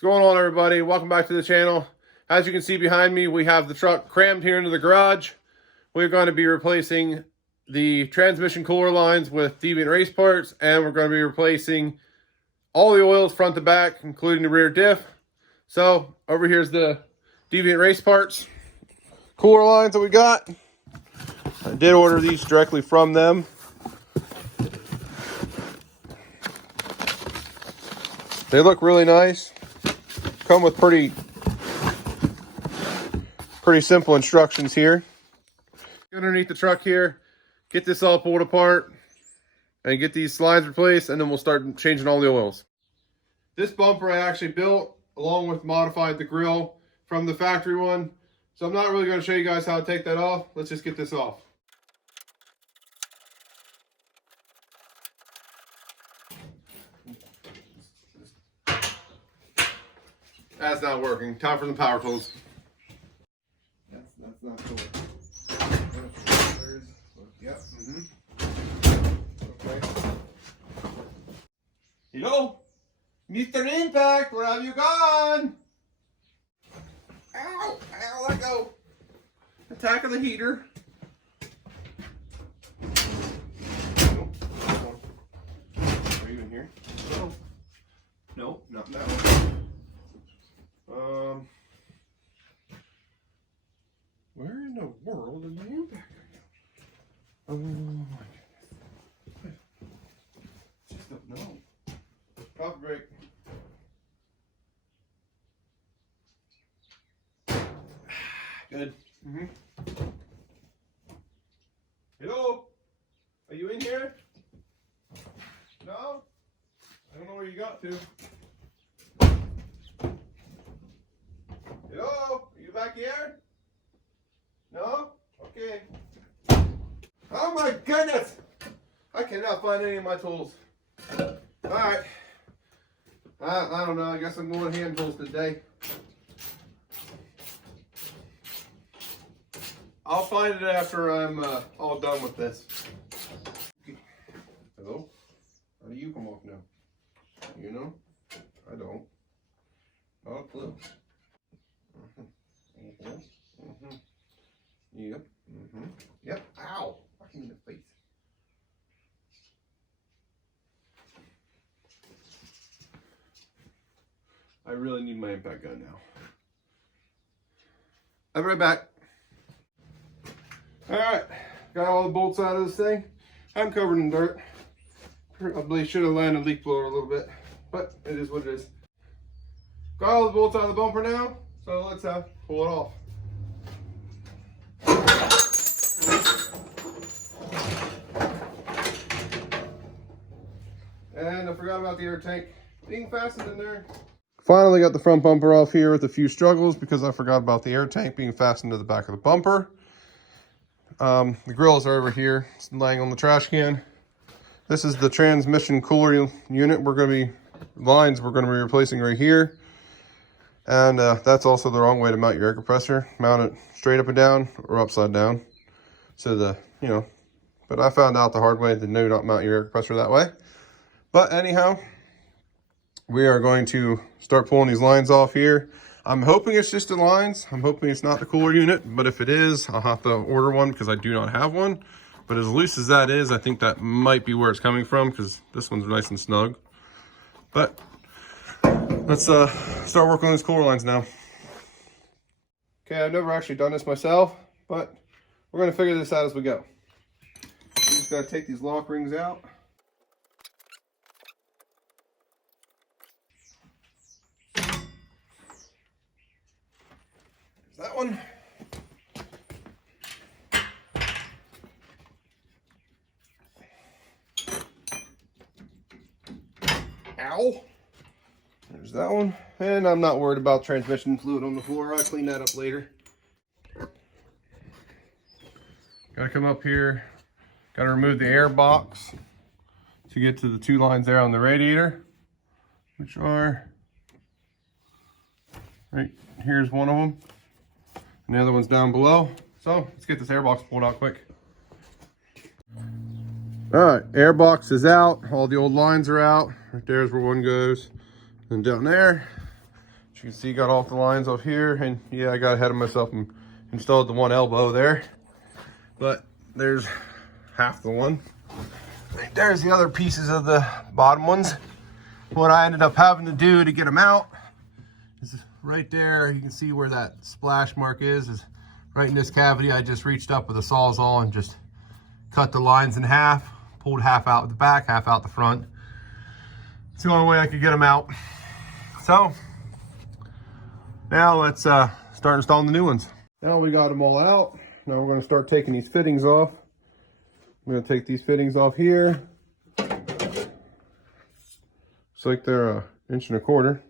What's going on, everybody? Welcome back to the channel. As you can see behind me, we have the truck crammed here into the garage. We're going to be replacing the transmission cooler lines with Deviant Race Parts, and we're going to be replacing all the oils front to back, including the rear diff. So over here's the Deviant Race Parts cooler lines that we got. I did order these directly from them. They look really nice. Come with pretty simple instructions here. Underneath the truck here, get this all pulled apart and get these slides replaced, and then we'll start changing all the oils. This bumper I actually built along with modified the grill from the factory one, so I'm not really going to show you guys how to take that off. Let's just get this off. That's not working. Time for some power tools. That's not cool. Yep. Okay. Hello, Mr. Impact. Where have you gone? Ow! Ow! Let go. Attack of the heater. Are you in here? No. No, not that one. Where in the world is my impact? Oh my goodness. I just don't know. Coffee break. Good. Hello? Are you in here? No? I don't know where you got to. Hello? Are you back here? No? Okay. Oh my goodness! I cannot find any of my tools. Alright. I don't know. I guess I'm going hand tools today. I'll find it after I'm all done with this. Okay. Hello? How do you come off now? You know? I don't. Not a clue. Yep. Yep. Ow! Fucking in the face. I really need my impact gun now. I'll be right back. Alright. Got all the bolts out of this thing. I'm covered in dirt. Probably should have landed a leak blower a little bit, but it is what it is. Got all the bolts out of the bumper now, so let's pull it off. And I forgot about the air tank being fastened in there. Finally got the front bumper off here with a few struggles because I forgot about the air tank being fastened to the back of the bumper. The grills are over here, it's laying on the trash can. This is the transmission cooler unit lines we're going to be replacing right here. And that's also the wrong way to mount your air compressor. Mount it straight up and down or upside down. So but I found out the hard way to not mount your air compressor that way. But anyhow, we are going to start pulling these lines off here. I'm hoping it's just the lines. I'm hoping it's not the cooler unit, but if it is, I'll have to order one because I do not have one. But as loose as that is, I think that might be where it's coming from because this one's nice and snug. But let's start working on these cooler lines now. Okay, I've never actually done this myself, but we're going to figure this out as we go. We just got to take these lock rings out. That one. Ow. There's that one. And I'm not worried about transmission fluid on the floor. I'll clean that up later. Gotta come up here. Gotta remove the air box to get to the two lines there on the radiator, which are right here's one of them. And the other one's down below. So let's get this airbox pulled out quick. All right, airbox is out. All the old lines are out. Right there's where one goes. And down there, you can see, got off the lines off here, and yeah, I got ahead of myself and installed the one elbow there, but there's half the one. There's the other pieces of the bottom ones. What I ended up having to do to get them out is right there. You can see where that splash mark is right in this cavity. I just reached up with a Sawzall and just cut the lines in half, pulled half out the back, half out the front. It's the only way I could get them out. So now let's start installing the new ones. Now we got them all out. Now we're going to start taking these fittings off. I'm going to take these fittings off here. It's like they're 1.25 inches.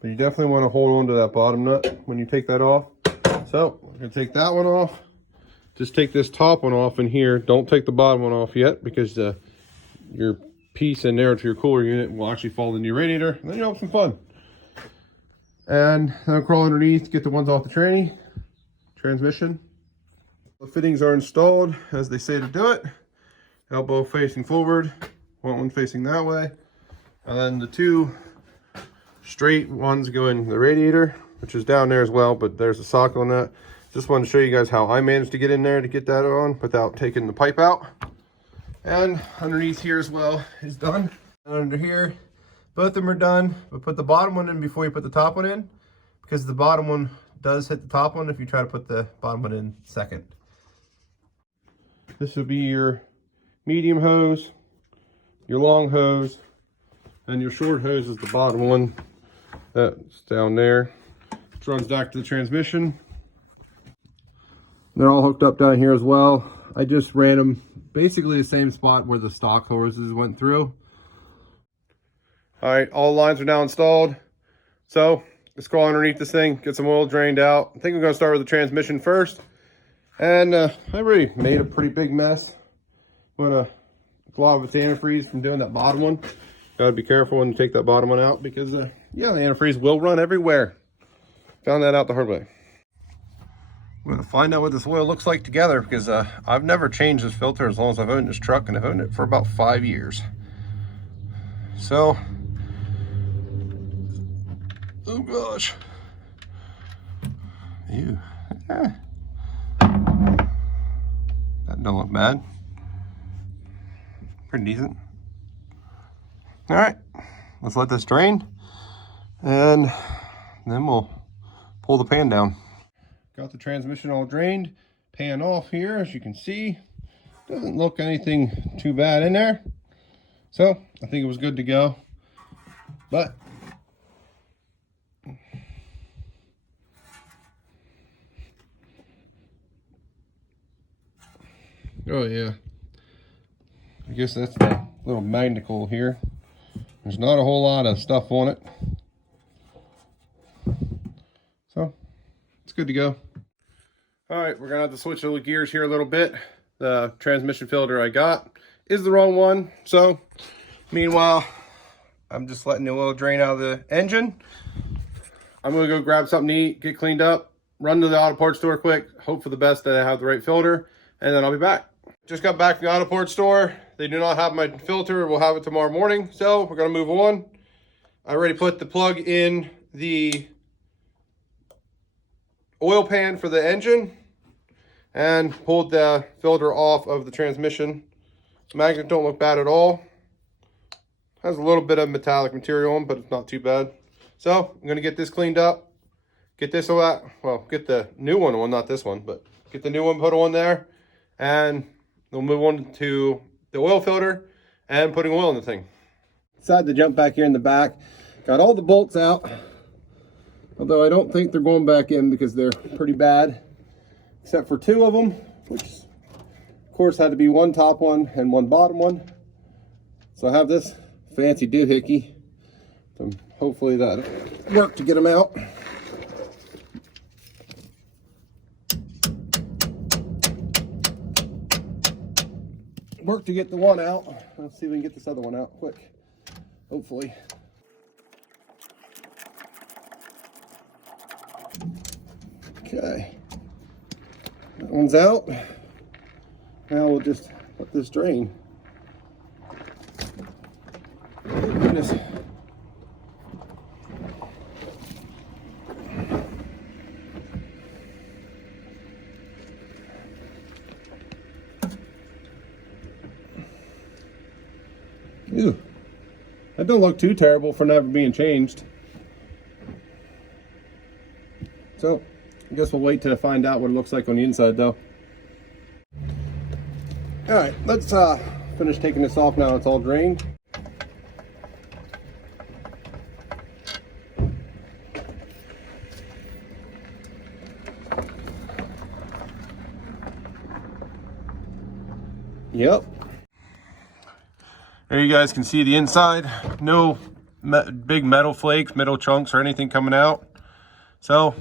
But you definitely want to hold on to that bottom nut when you take that off. So we're going to take that one off. Just take this top one off in here. Don't take the bottom one off yet, because your piece in there to your cooler unit will actually fall in your radiator. And then you'll have some fun. And I'll crawl underneath, get the ones off the transmission. The fittings are installed as they say to do it. Elbow facing forward, one facing that way. And then the two straight ones go in the radiator, which is down there as well, but there's a socket on that. Just wanted to show you guys how I managed to get in there to get that on without taking the pipe out. And underneath here as well is done. And under here, both of them are done, but put the bottom one in before you put the top one in, because the bottom one does hit the top one if you try to put the bottom one in second. This will be your medium hose, your long hose, and your short hose is the bottom one. That's down there. It runs back to the transmission. They're all hooked up down here as well. I just ran them basically the same spot where the stock hoses went through. All right, all lines are now installed. So let's crawl underneath this thing, get some oil drained out. I think I'm gonna start with the transmission first. And I already made a pretty big mess. I'm gonna a lot of it's antifreeze from doing that bottom one. Gotta be careful when you take that bottom one out, because yeah, the antifreeze will run everywhere. Found that out the hard way. I'm gonna find out what this oil looks like together, because I've never changed this filter as long as I've owned this truck, and I've owned it for about 5 years. So, oh gosh. Ew. That don't look bad. Pretty decent. All right, let's let this drain, and then we'll pull the pan down. Got the transmission all drained, pan off here, as you can see. Doesn't look anything too bad in there. So I think it was good to go. But oh yeah, I guess that's the little magnicle here. There's not a whole lot of stuff on it, so it's good to go. All right, we're gonna have to switch the gears here a little bit. The transmission filter I got is the wrong one, so meanwhile I'm just letting the oil drain out of the engine. I'm gonna go grab something to eat, get cleaned up, run to the auto parts store quick, hope for the best that I have the right filter, and then I'll be back. Just got back from the auto parts store. They do not have my filter. We'll have it tomorrow morning, so we're gonna move on. I already put the plug in the oil pan for the engine and pulled the filter off of the transmission. Magnets don't look bad at all. Has a little bit of metallic material on, but it's not too bad. So I'm gonna get this cleaned up, get this all well, get the new one on, not this one, but get the new one put on there, and we'll move on to the oil filter and putting oil in the thing. Decided to jump back here in the back. Got all the bolts out, although I don't think they're going back in because they're pretty bad, except for 2 of them, which of course had to be one top one and one bottom one. So I have this fancy doohickey. So hopefully that'll work to get them out. Work to get the one out. Let's see if we can get this other one out quick. Hopefully. Okay. That one's out. Now we'll just let this drain. Oh, goodness. That don't look too terrible for never being changed. So, I guess we'll wait to find out what it looks like on the inside though. Alright, let's finish taking this off now it's all drained. Yep. There you guys can see the inside. No big metal flakes, metal chunks, or anything coming out. So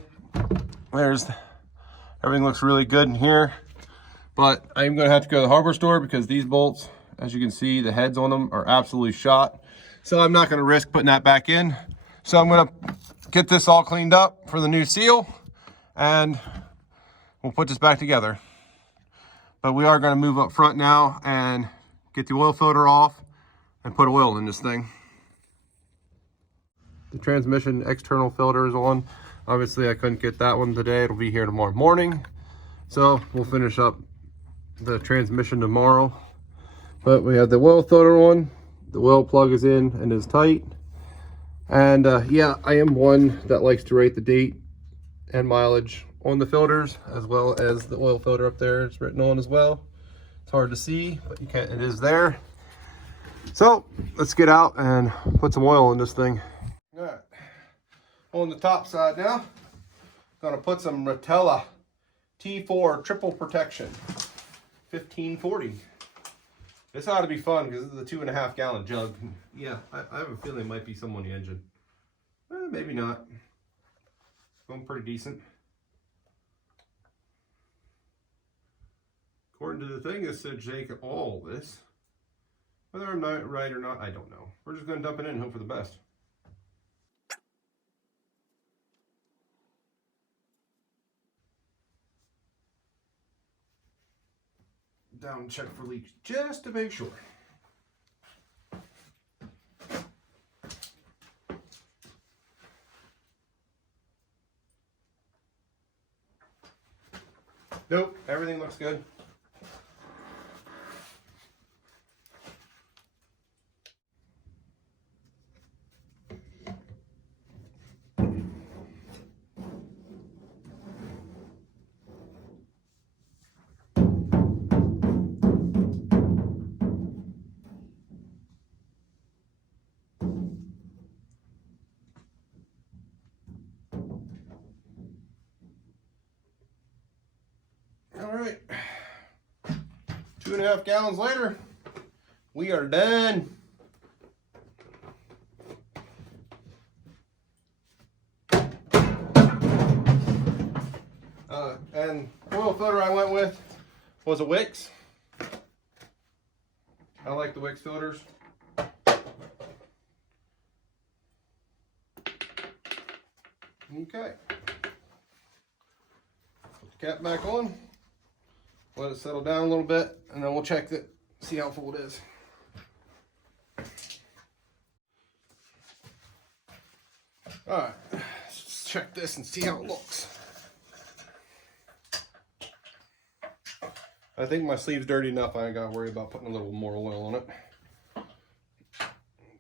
everything looks really good in here. But I'm going to have to go to the hardware store because these bolts, as you can see, the heads on them are absolutely shot. So I'm not going to risk putting that back in. So I'm going to get this all cleaned up for the new seal, and we'll put this back together. But we are going to move up front now and get the oil filter off and put oil in this thing. The transmission external filter is on. Obviously I couldn't get that one today. It'll be here tomorrow morning. So we'll finish up the transmission tomorrow. But we have the oil filter on. The oil plug is in and is tight. And yeah, I am one that likes to rate the date and mileage on the filters, as well as the oil filter up there is written on as well. It's hard to see, but you can't, it is there. So let's get out and put some oil in this thing. All right, on the top side now, gonna put some Rotella T4 triple protection 1540. This ought to be fun because this is a 2.5 gallon jug. Yeah, I have a feeling it might be some on the engine. Maybe not. Going pretty decent. According to the thing, it said shake all this. Whether I'm not right or not, I don't know. We're just going to dump it in and hope for the best. Down and check for leaks just to make sure. Nope, everything looks good. All right, 2.5 gallons later, we are done. And oil filter I went with was a Wix. I like the Wix filters. Okay. Put the cap back on. Let it settle down a little bit, and then we'll check it, see how full it is. All right, let's check this and see how it looks. I think my sleeve's dirty enough. I ain't got to worry about putting a little more oil on it.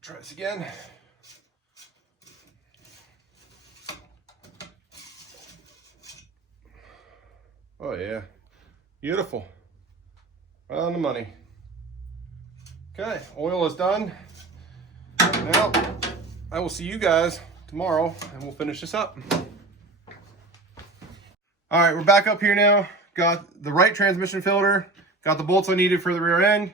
Try this again. Oh yeah, beautiful. Right on the money. Okay, oil is done. Now, I will see you guys tomorrow and we'll finish this up. All right, we're back up here now. Got the right transmission filter, got the bolts I needed for the rear end.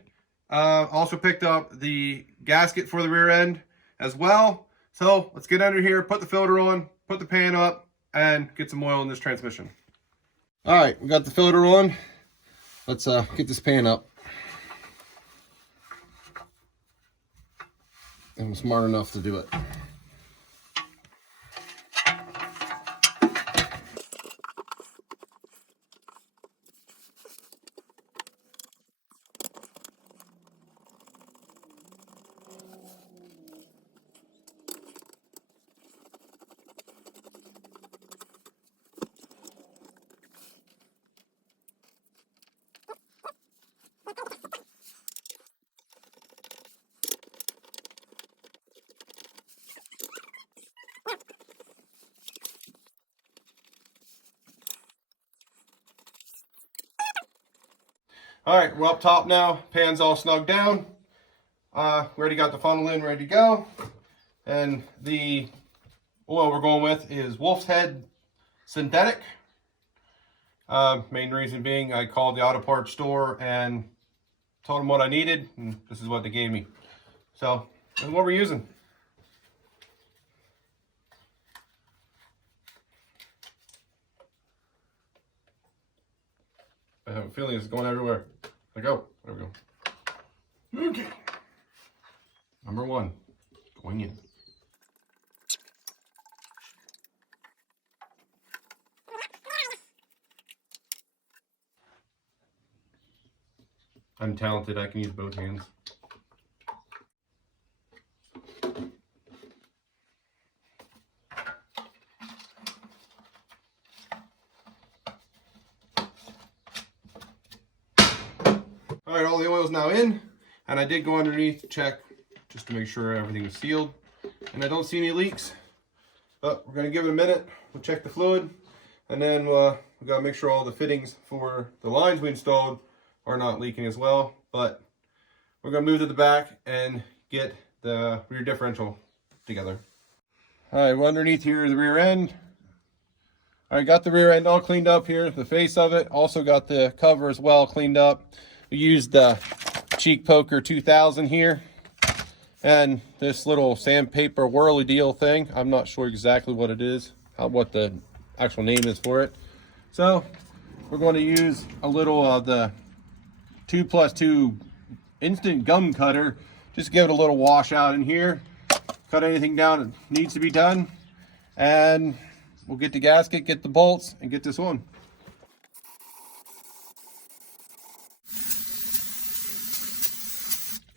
Also picked up the gasket for the rear end as well. So let's get under here, put the filter on, put the pan up, and get some oil in this transmission. All right, we got the filter on. Let's get this pan up. I'm smart enough to do it. All right, we're up top now. Pan's all snugged down. We already got the funnel in, ready to go. And the oil we're going with is Wolf's Head Synthetic. Main reason being I called the auto parts store and told them what I needed, and this is what they gave me. So, this is what we're using. I have a feeling it's going everywhere. There we go. There we go. Okay. Number 1, going in. I'm talented, I can use both hands. All right, all the oil's now in, and I did go underneath to check just to make sure everything was sealed, and I don't see any leaks, but we're gonna give it a minute. We'll check the fluid, and then we gotta make sure all the fittings for the lines we installed are not leaking as well. But we're gonna move to the back and get the rear differential together. All right, we're underneath here, the rear end. All right, got the rear end all cleaned up here, the face of it. Also got the cover as well cleaned up. We used the Cheek Poker 2000 here, and this little sandpaper whirly deal thing. I'm not sure exactly what it is, what the actual name is for it. So we're going to use a little of the 2+2 instant gum cutter, just give it a little wash out in here, cut anything down that needs to be done, and we'll get the gasket, get the bolts, and get this on.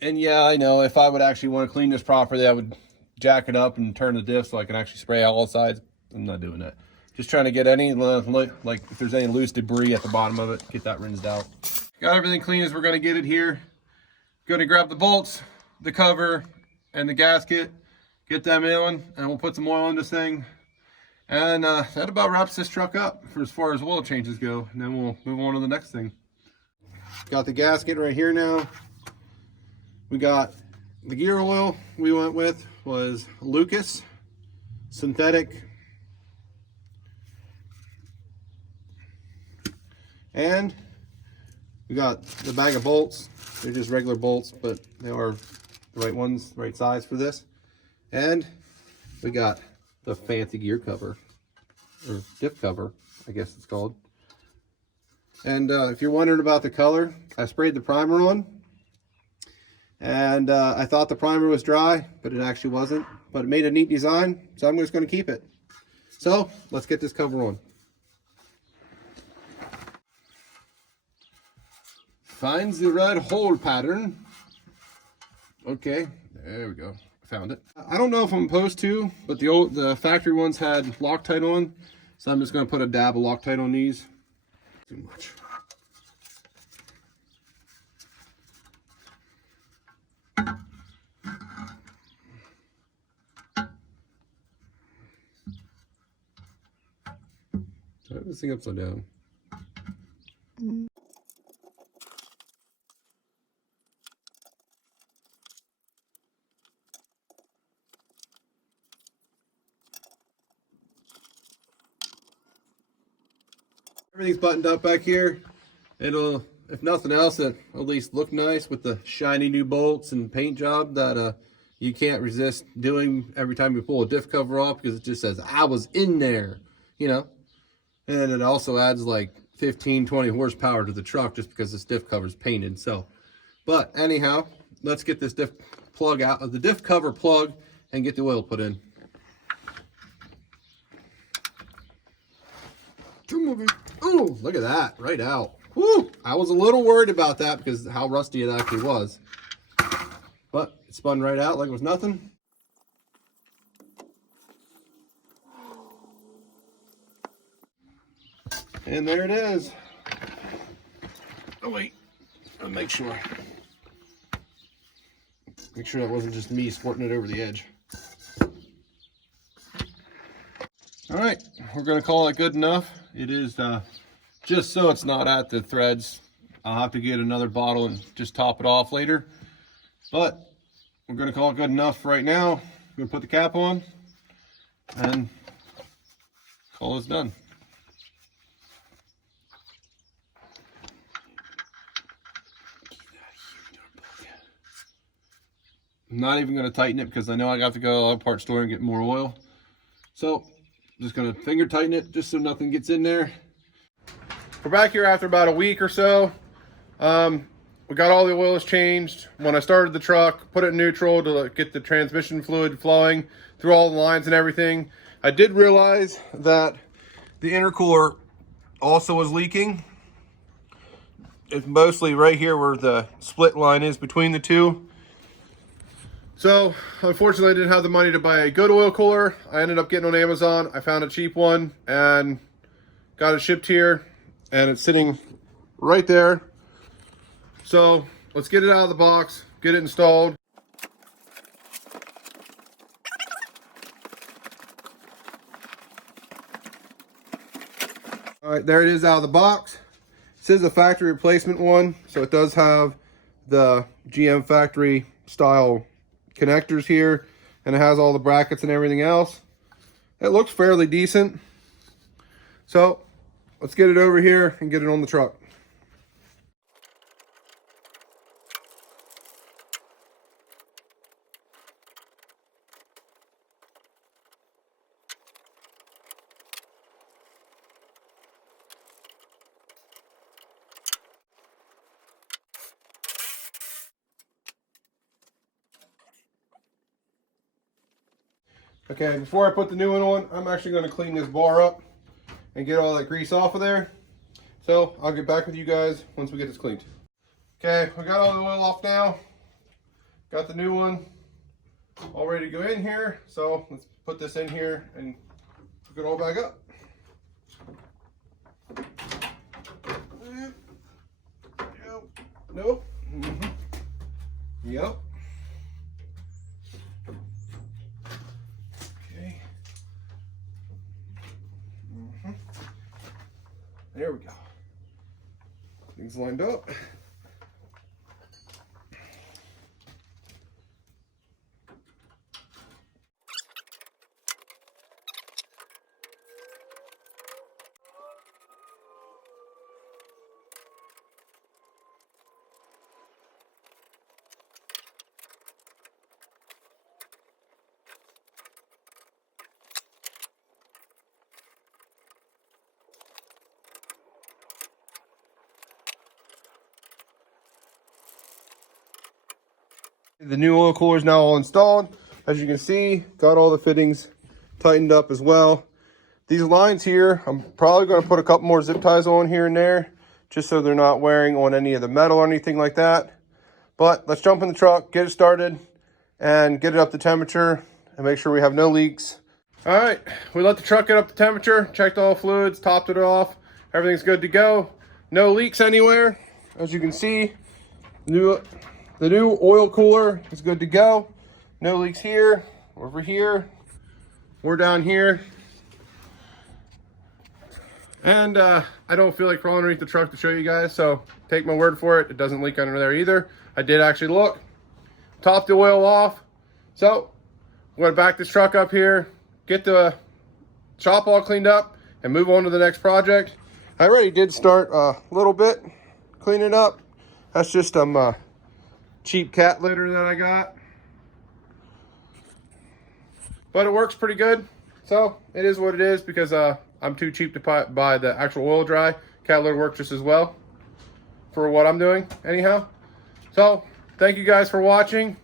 And yeah, I know if I would actually want to clean this properly, I would jack it up and turn the diff so I can actually spray out all sides. I'm not doing that. Just trying to get any, like if there's any loose debris at the bottom of it, get that rinsed out. Got everything clean as we're going to get it here. Going to grab the bolts, the cover, and the gasket, get them in, and we'll put some oil in this thing. And that about wraps this truck up for as far as oil changes go. And then we'll move on to the next thing. Got the gasket right here now. We got the gear oil we went with was Lucas Synthetic. And we got the bag of bolts. They're just regular bolts, but they are the right ones, the right size for this. And we got the fancy gear cover, or diff cover, I guess it's called. And if you're wondering about the color, I sprayed the primer on. And I thought the primer was dry, but it actually wasn't. But it made a neat design, so I'm just going to keep it. So let's get this cover on. Finds the red hole pattern. Okay, there we go. Found it. I don't know if I'm supposed to, but the factory ones had Loctite on, so I'm just going to put a dab of Loctite on these. Too much. Turn this thing upside down. Everything's buttoned up back here. It'll, if nothing else, at least look nice with the shiny new bolts and paint job that you can't resist doing every time you pull a diff cover off, because it just says, I was in there, you know. And it also adds like 15-20 horsepower to the truck just because this diff cover is painted. So, but anyhow, let's get this diff plug out of the diff cover plug and get the oil put in. Oh, look at that, right out. Woo! I was a little worried about that because how rusty it actually was. But it spun right out like it was nothing. And there it is. Oh wait, I'll make sure. Make sure that wasn't just me squirting it over the edge. All right, we're gonna call it good enough. It is just so it's not at the threads. I'll have to get another bottle and just top it off later. But we're gonna call it good enough right now. I'm gonna put the cap on and call this done. I'm not even gonna tighten it because I know I got to go to the auto parts store and get more oil. So I'm just gonna finger tighten it just so nothing gets in there. We're back here after about a week or so. We got all the oils changed. When I started the truck, put it in neutral to get the transmission fluid flowing through all the lines and everything. I did realize that the intercooler also was leaking. It's mostly right here where the split line is between the two. So unfortunately I didn't have the money to buy a good oil cooler. I ended up getting on Amazon. I found a cheap one and got it shipped here, and it's sitting right there. So let's get it out of the box, get it installed. All right, there it is out of the box. This is a factory replacement one, so it does have the GM factory style connectors here, and it has all the brackets and everything else. It looks fairly decent. So let's get it over here and get it on the truck. Okay, before I put the new one on, I'm actually going to clean this bar up and get all that grease off of there. So I'll get back with you guys once we get this cleaned. Okay, we got all the oil off now. Got the new one all ready to go in here. So let's put this in here and hook it all back up. Nope. Yep. Okay. There we go. Things lined up. The new oil cooler is now all installed. As you can see, got all the fittings tightened up as well. These lines here, I'm probably going to put a couple more zip ties on here and there, just so they're not wearing on any of the metal or anything like that. But let's jump in the truck, get it started, and get it up to temperature, and make sure we have no leaks. All right, we let the truck get up to temperature, checked all fluids, topped it off. Everything's good to go. No leaks anywhere. As you can see, the new oil cooler is good to go. No leaks here, over here, or down here. And I don't feel like crawling underneath the truck to show you guys, so take my word for it. It doesn't leak under there either. I did actually look. Top the oil off. So I'm going to back this truck up here, get the shop all cleaned up, and move on to the next project. I already did start a little bit cleaning up. That's just some cheap cat litter that I got, but it works pretty good. So it is what it is, because I'm too cheap to buy the actual oil dry. Cat litter works just as well for what I'm doing anyhow. So thank you guys for watching.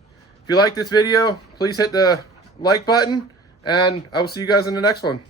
If you like this video, please hit the like button, and I will see you guys in the next one.